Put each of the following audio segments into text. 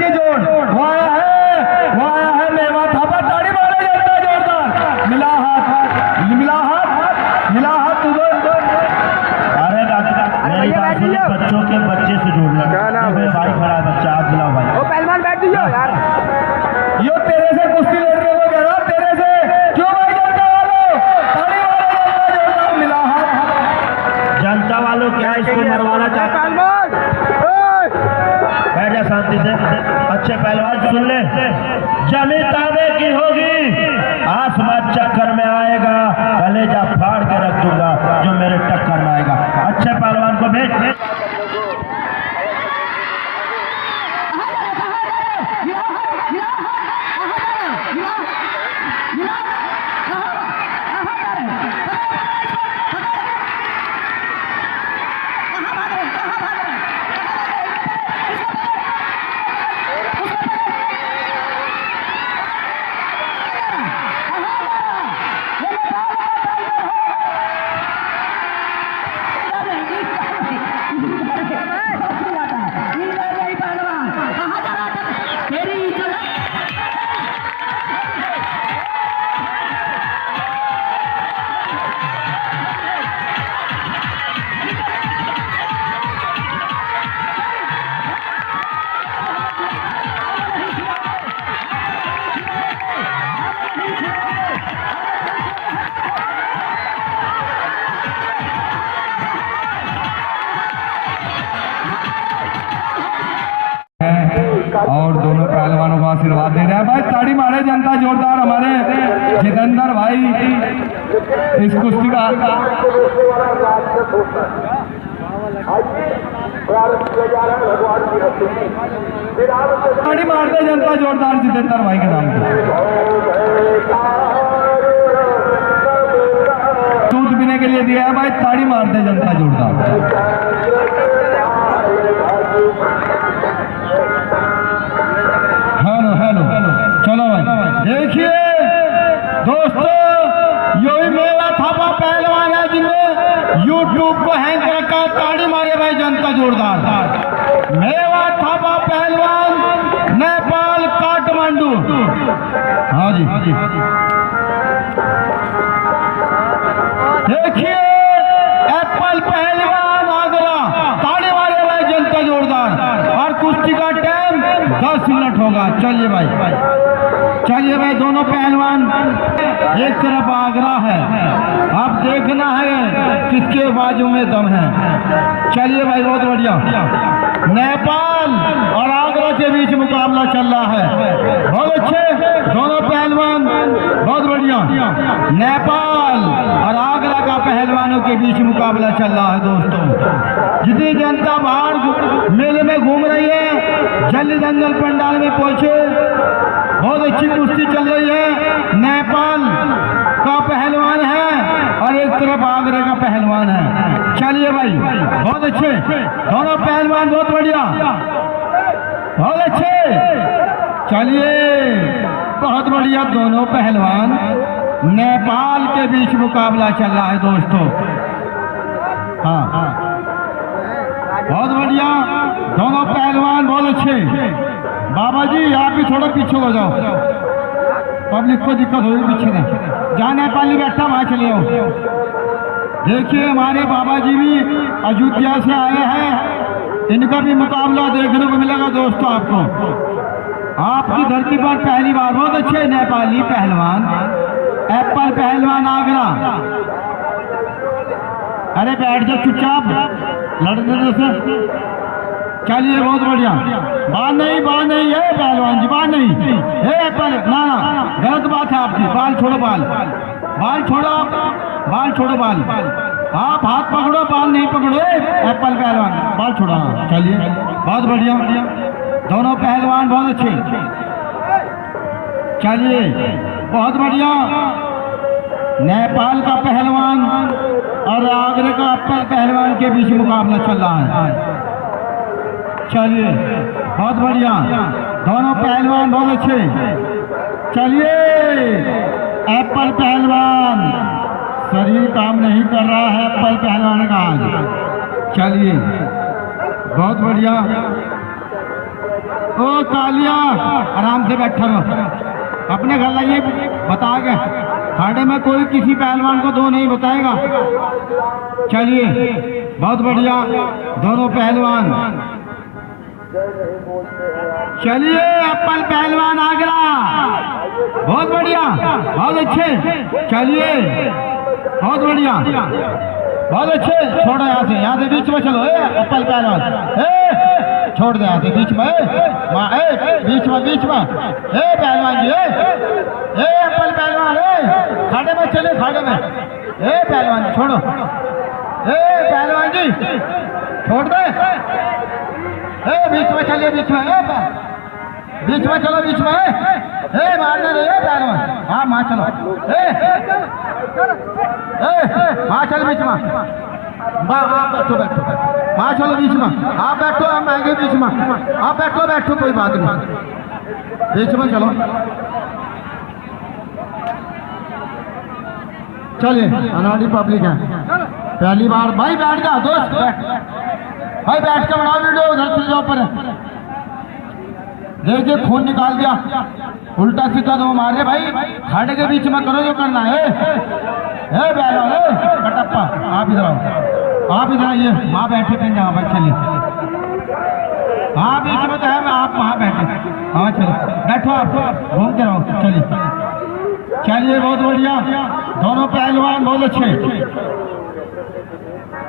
की जोड़, वो आया है मेवा थापा, ताड़ी मारे जनता जोरदार, मिला हाथ अरे मेरी बात सुनिए, बच्चों के बच्चे से जोड़ना, भाई खड़ा है बच्चा, आप बुलाओ भाई। वो पहलवान बैठ जाइए यार, यो तेरे से कुश्ती लड़ने को कह रहा, तेरे से क्यों भाई जनता वालों, ताड़ी मारे जनता जोरदार, मिला हाथ। जनता वालों क्या इसको मरवाना चाहते? बैठ जा शांति से। अच्छे पहलवान सुन ले, जमीन ताबे की होगी, आसमान चक्कर में आएगा, कलेजा फाड़ के रख दूंगा जो मेरे टक्कर में आएगा। अच्छे पहलवान को भेज। और दोनों पहलवानों को आशीर्वाद दे रहे हैं भाई, ताड़ी मारे जनता जोरदार। हमारे जितेंद्र भाई इस कुश्ती का ताड़ी मारते जनता जोरदार जितेंद्र भाई के नाम पे। दूध पीने के लिए दिया है भाई, ताड़ी मारते जनता जोरदार। हेलो चलो भाई, देखिए दोस्तों, यही मेवा थापा पहलवान है जिन्हें YouTube को हैंग रखा, ताड़ी मारे भाई जनता जोरदार। मेवा थापा पहलवान, नेपाल काठमांडू। हाँ जी, देखिए एप्पल पहलवान आगरा, ताड़ी मारे भाई जनता जोरदार। और कुश्ती का टाइम 10 मिनट होगा। चलिए भाई दोनों पहलवान, एक तरफ आगरा है, अब देखना है किसके बाजू में दम है। चलिए भाई, बहुत बढ़िया। नेपाल और आगरा के बीच मुकाबला चल रहा है, बहुत अच्छे दोनों पहलवान, बहुत बढ़िया। नेपाल और आगरा का पहलवानों के बीच मुकाबला चल रहा है दोस्तों। जितनी जनता बाहर मेले में घूम रही है, जल्दी दंगल पंडाल में पहुंचे, बहुत अच्छी कुश्ती चल रही है। नेपाल का पहलवान है और एक तरफ आगरा का पहलवान है। चलिए भाई, बहुत अच्छे दोनों पहलवान, बहुत बढ़िया, बहुत अच्छे। चलिए, बहुत बढ़िया, दोनों पहलवान, नेपाल के बीच मुकाबला चल रहा है दोस्तों। हाँ, बहुत बढ़िया, दोनों पहलवान बहुत अच्छे। बाबा जी आप भी थोड़ा पीछे हो जाओ, पब्लिक को दिक्कत होगी पीछे में। जहाँ नेपाली बैठा वहाँ चले आओ। देखिए हमारे बाबा जी भी अयोध्या से आए हैं, इनका भी मुकाबला देखने को मिलेगा दोस्तों आपको। आपकी धरती पर पहली बार बहुत अच्छे नेपाली पहलवान, एप्पल पहलवान आगरा। अरे बैठ जाओ चुपचाप, लड़ने से। चलिए, बहुत बढ़िया। बाल नहीं है पहलवान जी, बाल नहीं है एप्पल, ना गलत बात है आपकी। बाल छोड़ो, बाल छोड़ो। आप हाथ पकड़ो, बाल नहीं पकड़ो। एप्पल पहलवान, बाल छोड़ो। चलिए, बहुत बढ़िया, दोनों पहलवान बहुत अच्छे। चलिए, बहुत बढ़िया। नेपाल का पहलवान और आगरा का एप्पल पहलवान के बीच मुकाबला चल रहा है। चलिए, बहुत बढ़िया, दोनों पहलवान बहुत अच्छे। चलिए, एप्पल पहलवान, शरीर काम नहीं कर रहा है एप्पल पहलवान का आज। चलिए, बहुत बढ़िया। ओ कालिया आराम से बैठा रहो, अपने घर लाइए बता के, खाड़े में कोई किसी पहलवान को दो नहीं बताएगा। चलिए बहुत बढ़िया दोनों पहलवान। चलिए एप्पल पहलवान आगरा, बहुत बढ़िया, बहुत अच्छे। चलिए बहुत बढ़िया, बहुत अच्छे। छोड़ो यहाँ से बीच में चलो। एप्पल पहलवान छोड़ दे यहाँ से बीच में, बीच में पहलवान जी, एप्पल पहलवान खाड़े में चले, खाड़े में। पहलवान जी छोड़ो, पहलवान जी छोड़ दे। बीच में चलिए, बीच में चलो, बीच में। मारना नहीं है पहलवान। हाँ माँ चलो, माँ चलो बीच में। आप बैठो, माँ चलो बीच में। आप बैठो, हम आएंगे बीच में। आप बैठो, कोई बात नहीं, बीच में चलो। चलिए अनाड़ी पब्लिक है, पहली बार। भाई बैठ जा दोस्त, भाई बैठ के बनाओ वीडियो। उधर चले जाओ पर, देखिए खून निकाल दिया, उल्टा सीधा दो मारे। भाई खाड़े के बीच में करो जो करना है। कटप्पा आप इधर आओ, आप इधर आइए। माँ बैठे कहीं जहाँ पर, चलिए। हाँ बीच में तो है, आप वहाँ बैठे। हाँ चलो बैठो, आप घूमते रहो। चलिए बहुत बढ़िया दोनों पहलवान, बहुत अच्छे।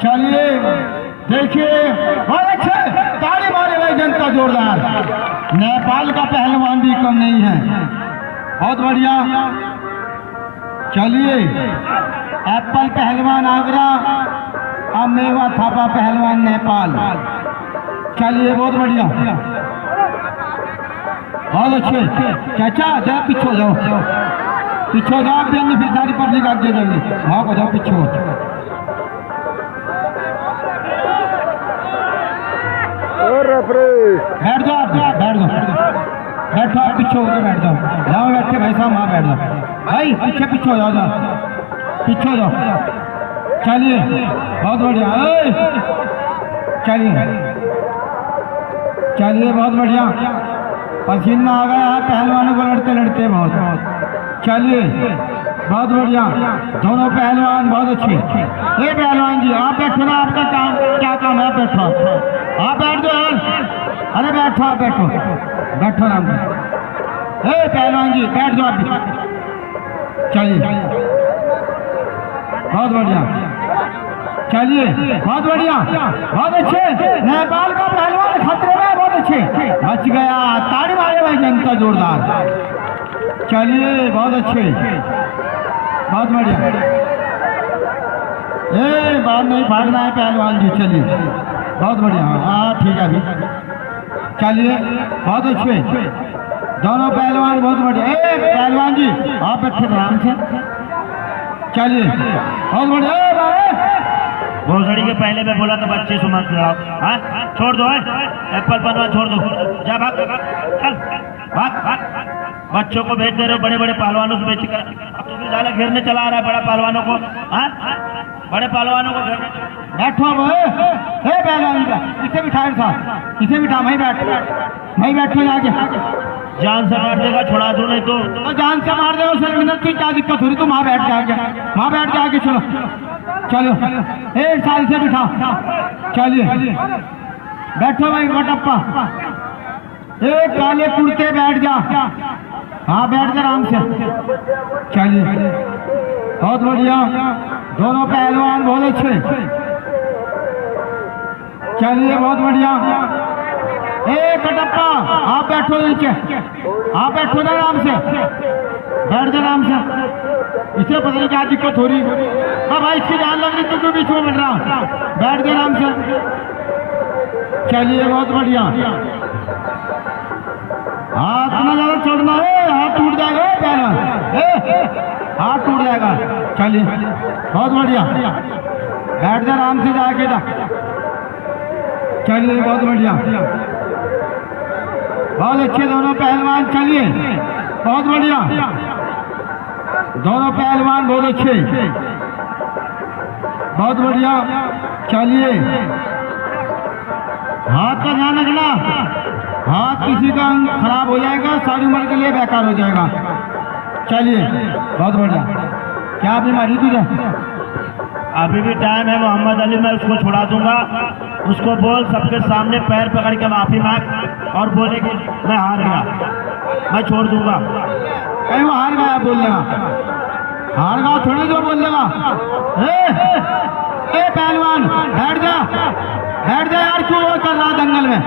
चलिए देखिए बहुत अच्छे, ताली मारे भाई जनता जोरदार। नेपाल का पहलवान भी कम नहीं है, बहुत बढ़िया। चलिए एप्पल पहलवान आगरा, अब मेवा थापा पहलवान नेपाल। चलिए बहुत बढ़िया, बहुत अच्छे। चाचा जरा पीछे हो जाओ, पीछे हो जाओ, आप भी फिर सारी पब्लिक आगे जाएगी। वहाँ को जाओ, पीछे हो। बैठ जाओ, बैठो, आप पीछे होकर बैठ जाओ। जाओ बैठे भाई साहब, वहाँ बैठ जाओ। भाई पीछे हो जाओ, पीछे हो जाओ। चलिए बहुत बढ़िया, चलिए बहुत बढ़िया। पसीना आ गया है पहलवानों को लड़ते लड़ते बहुत। चलिए बहुत बढ़िया दोनों पहलवान, बहुत अच्छे। पहलवान जी आप बैठो ना, आपका काम क्या काम है? बैठो, आप बैठ दो यार। अरे बैठो, आप बैठो नाम। पहलवान जी बैठ जाओ आप भी। चलिए बहुत बढ़िया, चलिए बहुत बढ़िया, बहुत अच्छे। नेपाल का पहलवान खतरे में, बहुत अच्छे, बच गया। ताड़ी मारे भाई जनता जोरदार। चलिए बहुत अच्छे, बहुत बढ़िया। बात नहीं भागना है पहलवान जी। चलिए बहुत बढ़िया, हाँ ठीक है अभी। चलिए बहुत अच्छे दोनों पहलवान, बहुत बढ़िया। पहलवान जी आप बैठे आराम से। चलिए बहुत बढ़िया। भोसड़ी के पहले मैं बोला था बच्चे सुमंत राव, हाँ छोड़ दो, एप्पल पहलवान छोड़ दो, जा भाग, चल भाग। बच्चों को भेज दे रहे हो, बड़े बड़े पहलवानों से बेच कर। अब तो भी ज्यादा घेरने चला आ रहा है बड़ा पहलवानों को, हाँ बड़े पहलवानों को घेरने। बैठो पहलवान का, इसे बिठा साहब, इसे बिठा। वहीं बैठो जाके। जान से मार देगा, छोड़ा दो नहीं तो जान से मार देगा। सर मिनट की क्या दिक्कत हो रही? तो वहाँ बैठ के आगे चलो। एक साल से बिठा। चलिए बैठो भाई कटप्पा। काले कुर्ते बैठ जा। हाँ बैठ जा आराम से। चलिए बहुत बढ़िया दोनों पहलवान, बहुत अच्छे। चलिए बहुत बढ़िया। कटप्पा आप बैठो नीचे, आप बैठो ना आराम से, बैठ जा आराम से। इसे पता नहीं क्या दिक्कत हो रही। हाँ भाई इसकी जान लग रही, तुम बीच में बैठ रहा, बैठ जा आराम से। चलिए बहुत बढ़िया। हाथ ना ज्यादा छोड़ना है, हाथ टूट जाएगा पहलवान, हाथ टूट जाएगा। चलिए बहुत बढ़िया, बैठ जा आराम से जाके जा। चलिए बहुत बढ़िया, बहुत अच्छे दोनों पहलवान। चलिए बहुत बढ़िया दोनों पहलवान, बहुत अच्छे, बहुत बढ़िया। चलिए हाथ का ध्यान रखना, हाथ किसी का खराब हो जाएगा, सारी उम्र के लिए बेकार हो जाएगा। चलिए, बहुत बढ़िया। क्या बीमारी तुझे? अभी भी टाइम है मोहम्मद अली, मैं उसको छुड़ा दूंगा। उसको बोल सबके सामने पैर पकड़ के माफी मांग और बोले कि मैं हार गया, मैं छोड़ दूंगा। कहीं वो हार गया बोल देगा, हार गया थोड़ी जो बोल देगा। ए पहलवान बैठ जा यार, क्यों वो कर रहा दंगल में?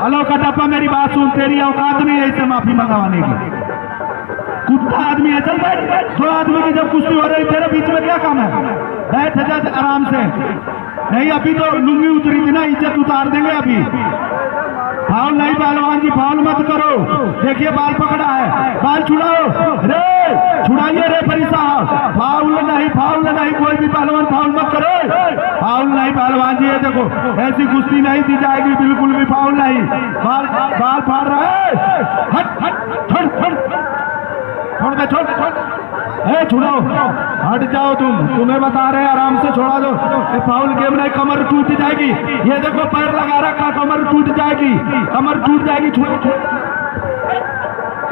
हेलो कटप्पा, मेरी बात सुन, तेरी औकात नहीं है इससे माफी मंगवाने की। कुत्ता आदमी है, चल बैठ। दो आदमी की जब कुश्ती हो रही, तेरे बीच में क्या काम है? बैठ जा आराम से। नहीं अभी तो लुंगी उतरी थी ना, इज्जत उतार देंगे अभी। फाउल नहीं पहलवान जी, फाउल मत करो। देखिए बाल पकड़ा है, बाल छुड़ाओ रे, छुड़ाइए रे फरी साहब। फाउल नहीं, कोई भी पहलवान फाउल मत करे। फाउल नहीं पहलवान जी, ये देखो ऐसी कुश्ती नहीं दी जाएगी, बिल्कुल भी फाउल नहीं। बाल फाड़ रहा है, छोड़, छुड़ाओ, हट जाओ तुम्हें बता रहे हैं, आराम से छोड़ा दो। ये फाउल गेम नहीं, कमर टूट जाएगी। ये देखो पैर लगा रखा, कमर टूट जाएगी, कमर टूट जाएगी। छोड़,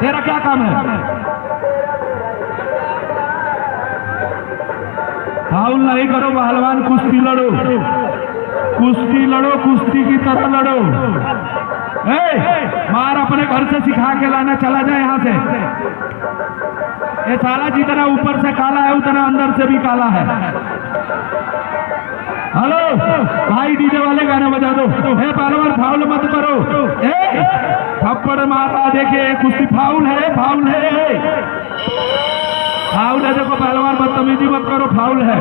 तेरा क्या काम है? फाउल नहीं करो पहलवान, कुश्ती लड़ो, कुश्ती की तरह लड़ो। मार अपने घर से सिखा के लाना, चला जाए यहाँ से। ये साला जितना ऊपर से काला है उतना अंदर से भी काला है। हेलो भाई, डीजे वाले गाना बजा दो। हे पहलवान फाउल मत करो, थप्पड़ मारा। देखिए कुश्ती फाउल है, फाउल है। देखो पहलवान बदतमीजी मत करो, फाउल है।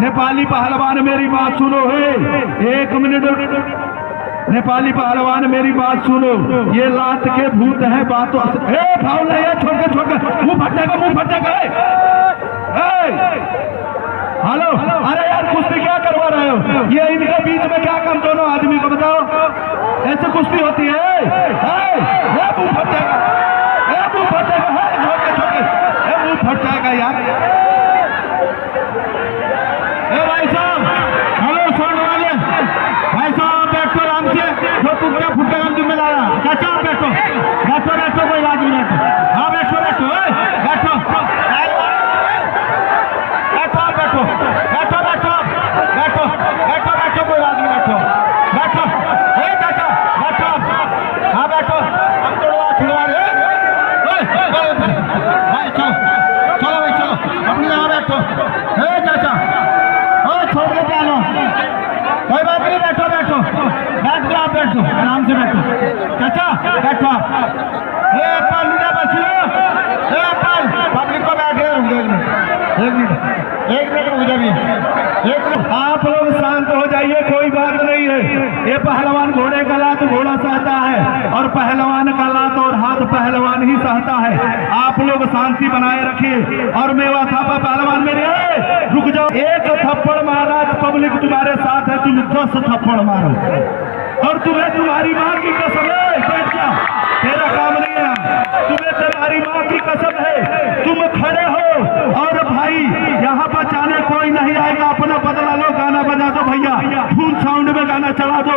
नेपाली पहलवान मेरी बात सुनो, एक मिनट। नेपाली पहलवान मेरी बात सुनो, ये लात के भूत है बातों। फाउल है, छोड़ के मुंह फट जाएगा। हेलो, अरे यार कुश्ती क्या करवा रहे हो? ये इनके बीच में क्या काम, दोनों आदमी को बताओ। ऐसे कुश्ती होती है? मुंह फट जाएगा, मुंह फट जाएगा यार। भाई साहब, हेलो छोड़ने वाले भाई साहब, बैठो आराम से। जो तुम क्या फुटका काम तुम्हें लाया? चाचा बैठो, कोई बात नहीं। हाँ बैठो, कोई बात नहीं। बैठो, चाचा बैठो। हाँ बैठो, हम छुड़वा रहे भाई। चलो भाई, चलो अपनी यहाँ बैठो। चाचा छोड़ के चलो, कोई बात नहीं। बैठो, आप बैठो, आराम से बैठो। चाचा बैठो आप। पब्लिक को बैठे एक मिनट रुक जाइए। आप लोग शांत हो जाइए, कोई बात नहीं है। ये पहलवान घोड़े का लात घोड़ा सहता है, और पहलवान का लात और हाथ पहलवान ही सहता है। आप लोग शांति बनाए रखिए। और मेवा थापा पहलवान मेरे, रुक जाओ। एक थप्पड़ मारा, पब्लिक तुम्हारे साथ है, तुम 10 थप्पड़ मारो। और तुम्हें तुम्हारी माँ की कसम है, बैठ जा, तेरा काम नहीं है। तुम्हें तुम्हारी माँ की कसम है, तुम खड़े हो। और भाई यहाँ बचाने कोई नहीं आएगा, अपना बदला लो। गाना बजा दो भैया, फुल साउंड में गाना चला दो।